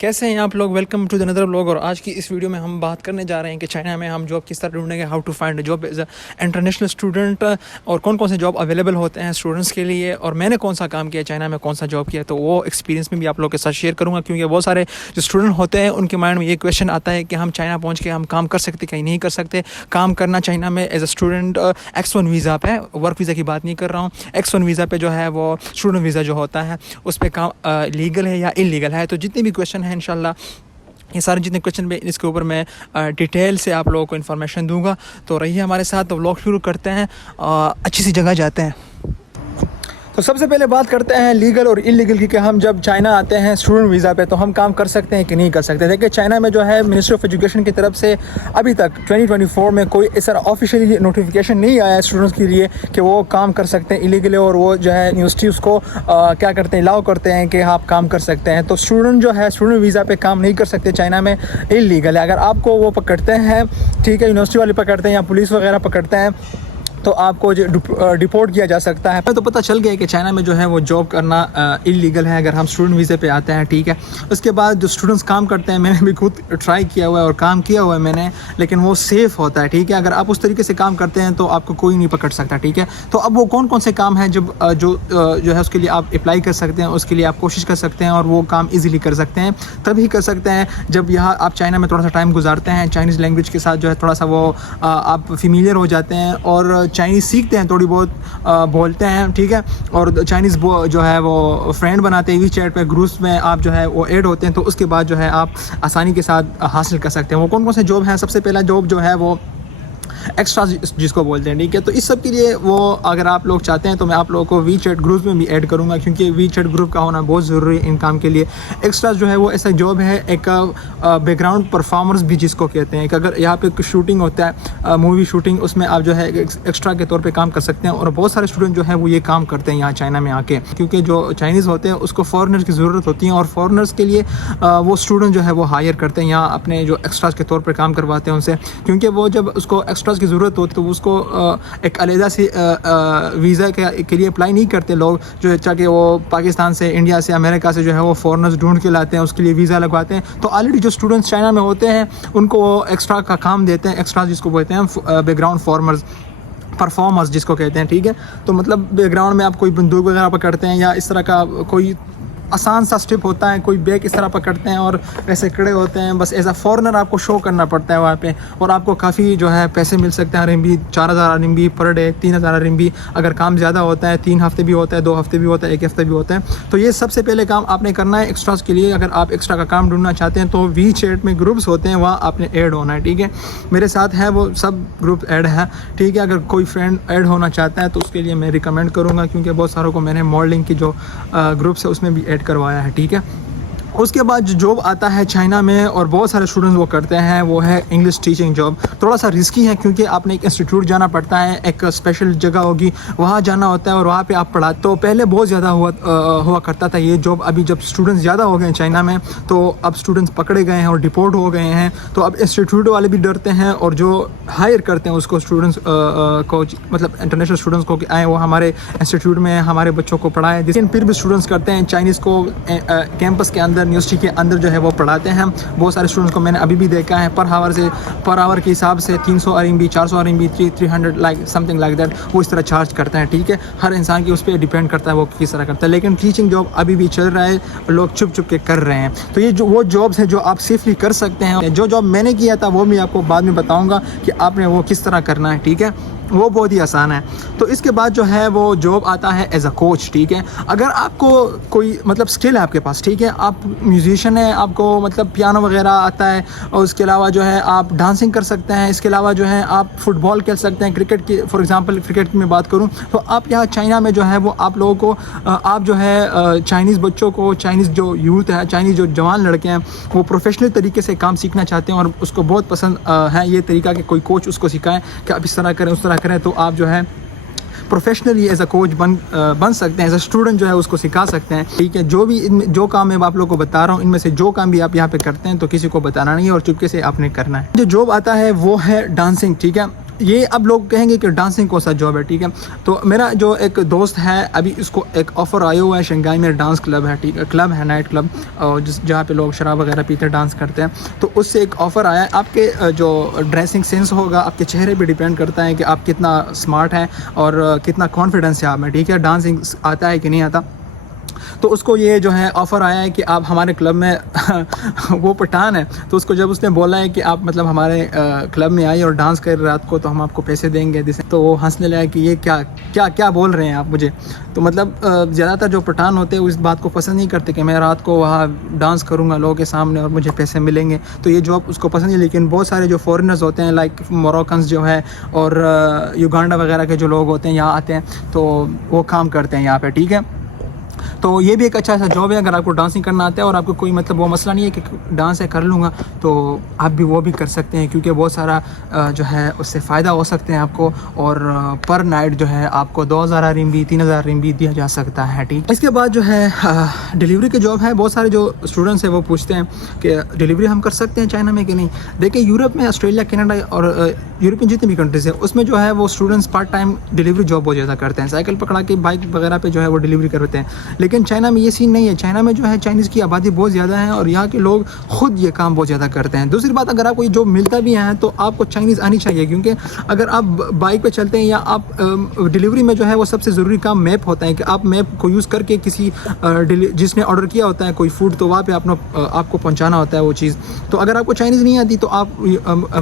कैसे हैं आप लोग। Welcome to the another vlog. और आज की इस वीडियो में हम बात करने जा रहे हैं कि चाइना में हम जॉब किस तरह ढूंढेंगे, how to find job as a international student, और कौन कौन से जॉब अवेलेबल होते हैं स्टूडेंट्स के लिए, और मैंने कौन सा काम किया चाइना में, कौन सा जॉब किया, तो वो एक्सपीरियंस में भी आप लोग के साथ शेयर करूँगा। क्योंकि बहुत सारे जो स्टूडेंट होते हैं उनके माइंड में ये क्वेश्चन आता है कि हम चाइना पहुँच के हम काम कर सकते कहीं नहीं कर सकते। काम करना चाइना में as a student X1 visa पे, वर्क वीज़ा की बात नहीं कर रहा हूँ, X1 वीज़ा पे जो है वो स्टूडेंट वीज़ा जो होता है उस पर काम लीगल है या इलीगल है। तो जितने भी क्वेश्चन हैं इंशाल्लाह ये सारे जितने क्वेश्चन पे इसके ऊपर मैं डिटेल से आप लोगों को इन्फॉर्मेशन दूंगा। तो रहिए हमारे साथ। तो व्लॉग शुरू करते हैं, अच्छी सी जगह जाते हैं। तो सबसे पहले बात करते हैं लीगल और इलीगल की कि हम जब चाइना आते हैं स्टूडेंट वीज़ा पे तो हम काम कर सकते हैं कि नहीं कर सकते। देखिए चाइना में जो है मिनिस्ट्री ऑफ एजुकेशन की तरफ से अभी तक 2024 में कोई ऐसा ऑफिशियली नोटिफिकेशन नहीं आया है स्टूडेंट्स के लिए कि वो काम कर सकते हैं इलीगली, और वो जो है यूनिवर्सिटी उसको क्या करते हैं, अलाउ करते हैं कि आप काम कर सकते हैं। तो स्टूडेंट जो है स्टूडेंट वीज़ा पे काम नहीं कर सकते चाइना में, इलीगल है। अगर आपको वो पकड़ते हैं, ठीक है, यूनिवर्सिटी वाले पकड़ते हैं या पुलिस वगैरह पकड़ते हैं तो आपको डिपोर्ट किया जा सकता है। तो पता चल गया कि चाइना में जो है वो जॉब करना इलीगल है अगर हम स्टूडेंट वीज़े पे आते हैं, ठीक है। उसके बाद जो स्टूडेंट्स काम करते हैं, मैंने भी खुद ट्राई किया हुआ है और काम किया हुआ है मैंने, लेकिन वो सेफ़ होता है, ठीक है। अगर आप उस तरीके से काम करते हैं तो आपको कोई नहीं पकड़ सकता, ठीक है। तो अब वो कौन कौन से काम हैं जब जो है उसके लिए आप अप्लाई कर सकते हैं, उसके लिए आप कोशिश कर सकते हैं और वो काम ईज़िली कर सकते हैं। तभी कर सकते हैं जब यहाँ आप चाइना में थोड़ा सा टाइम गुजारते हैं, चाइनीज़ लैंग्वेज के साथ जो है थोड़ा सा वो आप फेमिलियर हो जाते हैं और चाइनीज़ सीखते हैं, थोड़ी बहुत बोलते हैं, ठीक है। और चाइनीज़ जो है वो फ्रेंड बनाते हैं, वीचैट पे ग्रुप्स में आप जो है वो ऐड होते हैं। तो उसके बाद जो है आप आसानी के साथ हासिल कर सकते हैं। वो कौन कौन से जॉब हैं? सबसे पहला जॉब जो है वो एक्स्ट्रा जिसको बोलते हैं, ठीक है। तो इस सब के लिए वो अगर आप लोग चाहते हैं तो मैं आप लोगों को वीचैट ग्रुप में भी ऐड करूंगा, क्योंकि वीचैट ग्रुप का होना बहुत ज़रूरी है इन काम के लिए। एक्स्ट्रा जो है वो ऐसा जॉब है, एक बैकग्राउंड परफॉर्मर्स भी जिसको कहते हैं। कि अगर यहाँ पे शूटिंग होता है, मूवी शूटिंग, उसमें आप जो है एक्स्ट्रा के तौर पर काम कर सकते हैं। और बहुत सारे स्टूडेंट जो है वो ये काम करते हैं यहाँ चाइना में आके, क्योंकि जो चाइनीज़ होते हैं उसको फॉरेनर की ज़रूरत होती है और फॉरेनर्स के लिए वो स्टूडेंट जो है वो हायर करते हैं यहाँ अपने जो एक्स्ट्राज के तौर पर काम करवाते हैं उनसे। क्योंकि वो जब उसको एक्स्ट्राज की ज़रूरत होती तो उसको एक अलग से वीज़ा के लिए अप्लाई नहीं करते लोग, जो है चाहे वो पाकिस्तान से, इंडिया से, अमेरिका से जो है वो फॉरेनर्स ढूंढ के लाते हैं, उसके लिए वीज़ा लगवाते हैं। तो ऑलरेडी जो स्टूडेंट्स चाइना में होते हैं उनको वो एक्स्ट्रा का काम देते हैं, एक्स्ट्रा जिसको बोलते हैं बैकग्राउंड परफॉर्मर्स जिसको कहते हैं, ठीक है। तो मतलब बैकग्राउंड में आप कोई बंदूक वगैरह पकड़ते हैं या इस तरह का कोई आसान सा स्टेप होता है, कोई बैग इस तरह पकड़ते हैं और ऐसे खड़े होते हैं, बस एज अ फॉरेनर आपको शो करना पड़ता है वहाँ पे। और आपको काफ़ी जो है पैसे मिल सकते हैं, RMB 4000 RMB per day, 3000 RMB अगर काम ज़्यादा होता है, 3 हफ्ते भी होता है, 2 हफ्ते भी होता है, 1 हफ्ते भी होता है। तो ये सबसे पहले काम आपने करना है एक्स्ट्राज के लिए। अगर आप एक्स्ट्रा का काम ढूंढना चाहते हैं तो वीचैट में ग्रुप्स होते हैं, वहाँ आपने ऐड होना है, ठीक है। मेरे साथ है वो सब ग्रुप ऐड है, ठीक है। अगर कोई फ्रेंड ऐड होना चाहता है तो उसके लिए मैं रिकमेंड करूँगा, क्योंकि बहुत सारों को मैंने मॉडलिंग की जो ग्रुप्स है उसमें भी ऐड करवाया है, ठीक है। उसके बाद जो जॉब आता है चाइना में और बहुत सारे स्टूडेंट्स वो करते हैं, वो है इंग्लिश टीचिंग जॉब। थोड़ा सा रिस्की है क्योंकि आपने एक इंस्टीट्यूट जाना पड़ता है, एक स्पेशल जगह होगी, वहाँ जाना होता है और वहाँ पे आप पढ़ा। तो पहले बहुत ज़्यादा हुआ करता था ये जॉब। अभी जब स्टूडेंट्स ज़्यादा हो गए चाइना में तो अब स्टूडेंट्स पकड़े गए हैं और डिपोर्ट हो गए हैं। तो अब इंस्टीट्यूट वाले भी डरते हैं और जो हायर करते हैं उसको स्टूडेंट्स को, मतलब इंटरनेशनल स्टूडेंट्स को कि आए वो हमारे इंस्टीट्यूट में हमारे बच्चों को पढ़ाएं। लेकिन फिर भी स्टूडेंट्स करते हैं चाइनीज़ को कैंपस के अंदर, यूनिवर्सिटी के अंदर जो है वो पढ़ाते हैं। बहुत सारे स्टूडेंट्स को मैंने अभी भी देखा है, पर आवर के हिसाब से 300 RMB, 400 RMB, 300 like something like that, वो इस तरह चार्ज करते हैं, ठीक है। हर इंसान की उस पर डिपेंड करता है वो किस तरह करता है। लेकिन टीचिंग जॉब अभी भी चल रहा है, लोग चुप चुप के कर रहे हैं। तो ये जो वो जॉब्स हैं जो आप सेफली कर सकते हैं। जो जॉब मैंने किया था वो मैं आपको बाद में बताऊँगा कि आपने वो किस तरह करना है, ठीक है। वो बहुत ही आसान है। तो इसके बाद जो है वो जॉब आता है एज अ कोच, ठीक है। अगर आपको कोई मतलब स्किल है आपके पास, ठीक है, आप म्यूजिशियन है, आपको मतलब पियानो वगैरह आता है, और उसके अलावा जो है आप डांसिंग कर सकते हैं, इसके अलावा जो है आप फुटबॉल खेल सकते हैं, क्रिकेट की फॉर एग्जांपल क्रिकेट की मैं बात करूं तो आप यहाँ चाइना में जो है वो आप लोगों को आप जो है चाइनीज़ बच्चों को, चाइनीज़ जो यूथ है, चाइनीज़ जो जवान लड़के हैं वो प्रोफेशनल तरीके से काम सीखना चाहते हैं और उसको बहुत पसंद है ये तरीका कि कोई कोच उसको सिखाए कि आप इस तरह करें, उस तरह करें। तो आप जो है प्रोफेशनली एज अ कोच बन सकते हैं, एज अ स्टूडेंट जो है उसको सिखा सकते हैं, ठीक है। जो काम मैं आप लोगों को बता रहा हूँ इनमें से जो काम भी आप यहाँ पे करते हैं तो किसी को बताना नहीं है और चुपके से आपने करना है। जो जॉब आता है वो है डांसिंग, ठीक है। ये अब लोग कहेंगे कि डांसिंग कौन सा जॉब है, ठीक है। तो मेरा जो एक दोस्त है अभी उसको एक ऑफ़र आया हुआ है, शंघाई में डांस क्लब है, ठीक है, क्लब है, नाइट क्लब, और जहाँ पे लोग शराब वगैरह पीते हैं, डांस करते हैं। तो उससे एक ऑफ़र आया है। आपके जो ड्रेसिंग सेंस होगा, आपके चेहरे पे डिपेंड करता है कि आप कितना स्मार्ट हैं और कितना कॉन्फिडेंस है आप में, ठीक है, डांसिंग आता है कि नहीं आता। तो उसको ये जो है ऑफ़र आया है कि आप हमारे क्लब में वो पठान है, तो उसको जब उसने बोला है कि आप मतलब हमारे क्लब में आइए और डांस कर रात को, तो हम आपको पैसे देंगे, तो वो हंसने लगा कि ये क्या क्या क्या बोल रहे हैं आप मुझे। तो मतलब ज़्यादातर जो पठान होते हैं वो इस बात को पसंद नहीं करते कि मैं रात को वहाँ डांस करूँगा लोगों के सामने और मुझे पैसे मिलेंगे, तो ये जॉब उसको पसंद नहीं। लेकिन बहुत सारे जो फॉरेनर्स होते हैं, लाइक मोरक्कन्स जो है और युगांडा वगैरह के जो लोग होते हैं यहाँ आते हैं, तो वो काम करते हैं यहाँ पे, ठीक है। तो ये भी एक अच्छा सा जॉब है। अगर आपको डांसिंग करना आता है और आपको कोई मतलब वो मसला नहीं है कि डांस है कर लूँगा, तो आप भी वो भी कर सकते हैं, क्योंकि बहुत सारा जो है उससे फ़ायदा हो सकते हैं आपको। और पर नाइट जो है आपको 2000 RMB 3000 RMB दिया जा सकता है, ठीक। इसके बाद जो है डिलीवरी की जॉब है। बहुत सारे जो स्टूडेंट्स हैं वो पूछते हैं कि डिलीवरी हम कर सकते हैं चाइना में कि नहीं। देखिए यूरोप में, ऑस्ट्रेलिया, कनाडा और यूरोपियन जितनी भी कंट्रीज़ है उसमें जो है वो students part time delivery job बहुत ज़्यादा करते हैं, साइकिल पकड़ा के बाइक वगैरह पे जो है वो डिलीवरी करते हैं। लेकिन चाइना में ये सीन नहीं है। चाइना में जो है चाइनीज़ की आबादी बहुत ज़्यादा है और यहाँ के लोग ख़ुद ये काम बहुत ज़्यादा करते हैं। दूसरी बात, अगर आपको ये जॉब मिलता भी है तो आपको चाइनीज़ आनी चाहिए, क्योंकि अगर आप बाइक पे चलते हैं या आप डिलीवरी में जो है वो सबसे ज़रूरी काम मैप होता है कि आप मैप को यूज़ करके किसी जिसने ऑर्डर किया होता है कोई फूड, तो वहाँ पे आपको पहुँचाना होता है वो चीज़। तो अगर आपको चाइनीज़ नहीं आती तो आप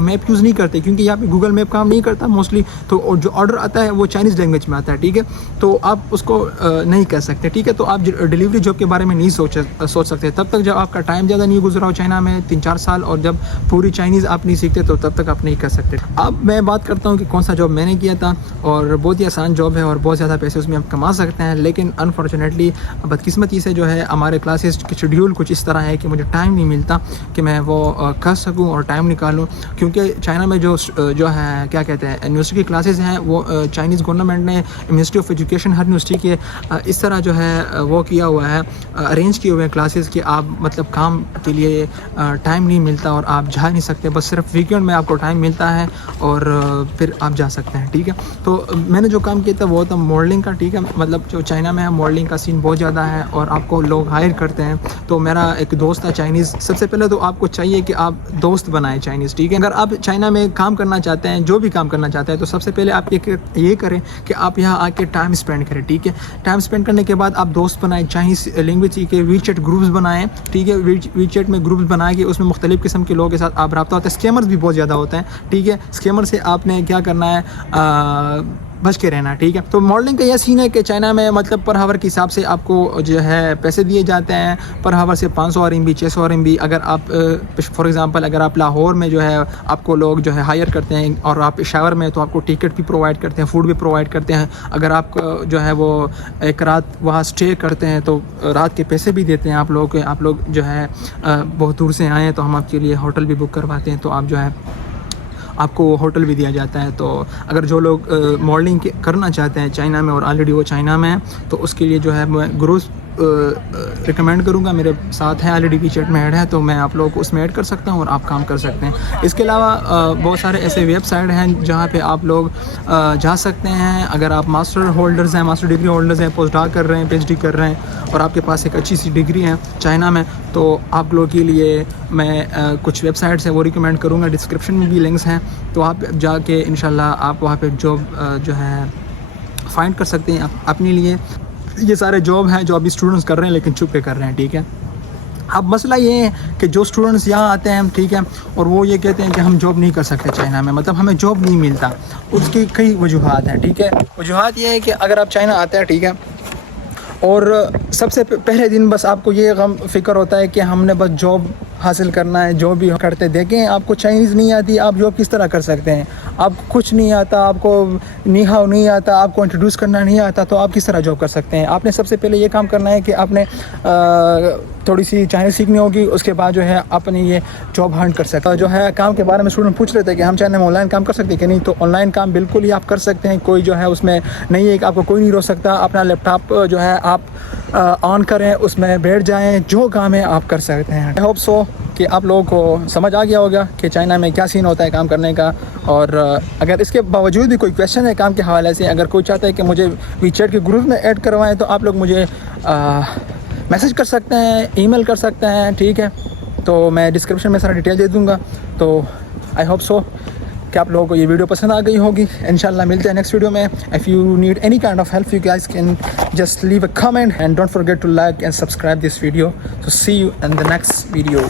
मैप यूज़ नहीं करते, क्योंकि यहाँ पे गूगल मैप काम नहीं करता मोस्टली। तो जो ऑर्डर आता है वो चाइनीज़ लैंग्वेज में आता है, ठीक है, तो आप उसको नहीं कर सकते, ठीक है। तो आप डिलीवरी जॉब के बारे में नहीं सोच सकते तब तक जब आपका टाइम ज़्यादा नहीं गुजरा हो चाइना में 3-4 साल, और जब पूरी चाइनीज़ आप नहीं सीखते तो तब तक आप नहीं कर सकते। अब मैं बात करता हूँ कि कौन सा जॉब मैंने किया था, और बहुत ही आसान जॉब है और बहुत ज़्यादा पैसे उसमें आप कमा सकते हैं। लेकिन अनफॉर्चुनेटली बदकिस्मती से जो है हमारे क्लासेस के शेड्यूल कुछ इस तरह है कि मुझे टाइम नहीं मिलता कि मैं वो कर सकूँ और टाइम निकालूँ, क्योंकि चाइना में जो है क्या कहते हैं यूनिवर्सिटी की क्लासेस हैं वो चाइनीज़ गवर्नमेंट ने ministry of education her university के इस तरह जो है वो किया हुआ है, अरेंज किए हुए हैं क्लासेस कि आप मतलब काम के लिए टाइम नहीं मिलता और आप जा नहीं सकते, बस सिर्फ वीकेंड में आपको टाइम मिलता है और फिर आप जा सकते हैं, ठीक है। तो मैंने जो काम किया था वो था मॉडलिंग का, ठीक है। मतलब जो चाइना में है मॉडलिंग का सीन बहुत ज़्यादा है और आपको लोग हायर करते हैं। तो मेरा एक दोस्त था चाइनीज़। सबसे पहले तो आपको चाहिए कि आप दोस्त बनाएं चाइनीज़, ठीक है। अगर आप चाइना में काम करना चाहते हैं, जो भी काम करना चाहते हैं, तो सबसे पहले आप ये करें कि आप यहाँ आके टाइम स्पेंड करें, ठीक है। टाइम स्पेंड करने के बाद आप दोस्त बनाएं, चाइनीज़ लैंग्वेज के वीचैट ग्रुप्स बनाएं, ठीक है। वीचैट में ग्रुप्स बना के उसमें मुख्तलिफ़ किस्म के लोगों के साथ आप रब्ता होता है। स्कैमर्स भी बहुत ज़्यादा होते हैं, ठीक है। स्कैमर से आपने क्या करना है, बच के रहना, ठीक है। तो मॉडलिंग का यह सीन है कि चाइना में मतलब पर हावर के हिसाब से आपको जो है पैसे दिए जाते हैं। पर हावर से 500 RMB 600 RMB। अगर आप फॉर एग्जांपल अगर आप लाहौर में जो है आपको लोग जो है हायर करते हैं और आप पेशावर में, तो आपको टिकट भी प्रोवाइड करते हैं, फूड भी प्रोवाइड करते हैं। अगर आप जो है वो एक रात वहाँ स्टे करते हैं तो रात के पैसे भी देते हैं आप लोग जो है बहुत दूर से आए हैं तो हम आपके लिए होटल भी बुक करवाते हैं, तो आप जो है आपको होटल भी दिया जाता है। तो अगर जो लोग मॉडलिंग करना चाहते हैं चाइना में और ऑलरेडी वो चाइना में है, तो उसके लिए जो है मैं ग्रुप्स रिकमेंड करूँगा। मेरे साथ है ऑलरेडी वीचैट में ऐड है, तो मैं आप लोगों को उसमें ऐड कर सकता हूँ और आप काम कर सकते हैं। इसके अलावा बहुत सारे ऐसे वेबसाइट हैं जहाँ पे आप लोग जा सकते हैं। अगर आप मास्टर होल्डर्स हैं, मास्टर डिग्री होल्डर्स हैं, पोस्ट डॉक कर रहे हैं, PhD कर रहे हैं और आपके पास एक अच्छी सी डिग्री है चाइना में, तो आप लोगों के लिए मैं कुछ वेबसाइट्स हैं वो रिकमेंड करूँगा। डिस्क्रिप्शन में भी लिंक्स हैं, तो आप जाके इंशाल्लाह आप वहाँ पे जॉब जो है फाइंड कर सकते हैं अपने लिए। ये सारे जॉब हैं जो अभी स्टूडेंट्स कर रहे हैं लेकिन छुप के कर रहे हैं, ठीक है। अब मसला ये है कि जो स्टूडेंट्स यहाँ आते हैं, ठीक है, और वो ये कहते हैं कि हम जॉब नहीं कर सकते चाइना में, मतलब हमें जॉब नहीं मिलता। उसकी कई वजूहात हैं, ठीक है। वजूहात ये है कि अगर आप चाइना आते हैं, ठीक है, और सबसे पहले दिन बस आपको ये गम फिक्र होता है कि हमने बस जॉब हासिल करना है, जो भी करते देखें। आपको चाइनीज़ नहीं आती, आप जॉब किस तरह कर सकते हैं? आपको कुछ नहीं आता, आपको निहाव नहीं आता, आपको इंट्रोड्यूस करना नहीं आता, तो आप किस तरह जॉब कर सकते हैं? आपने सबसे पहले ये काम करना है कि आपने थोड़ी सी चाइनीज़ सीखनी होगी, उसके बाद जो है अपनी ये जॉब हंट कर सकते हैं। जो है काम के बारे में स्टूडेंट पूछ लेते हैं कि हम चाइना में ऑनलाइन काम कर सकते हैं कि नहीं, तो ऑनलाइन काम बिल्कुल ही आप कर सकते हैं। कोई जो है उसमें नहीं है कि आपको कोई नहीं रोक सकता। अपना लैपटॉप जो है आप ऑन करें, उसमें बैठ जाएँ, जो काम है आप कर सकते हैं। आई होप सो कि आप लोगों को समझ आ गया होगा कि चाइना में क्या सीन होता है काम करने का। और अगर इसके बावजूद भी कोई क्वेश्चन है काम के हवाले से, अगर कोई चाहता है कि मुझे वीचैट के ग्रुप में ऐड करवाएं, तो आप लोग मुझे मैसेज कर सकते हैं, ईमेल कर सकते हैं, ठीक है। तो मैं डिस्क्रिप्शन में सारा डिटेल दे दूँगा। तो आई होप सो कि आप लोगों को ये वीडियो पसंद आ गई होगी। इंशाल्लाह मिलते हैं नेक्स्ट वीडियो में। If you need any kind of help, you guys can just leave a comment and don't forget to like and subscribe this video. So see you in the next video.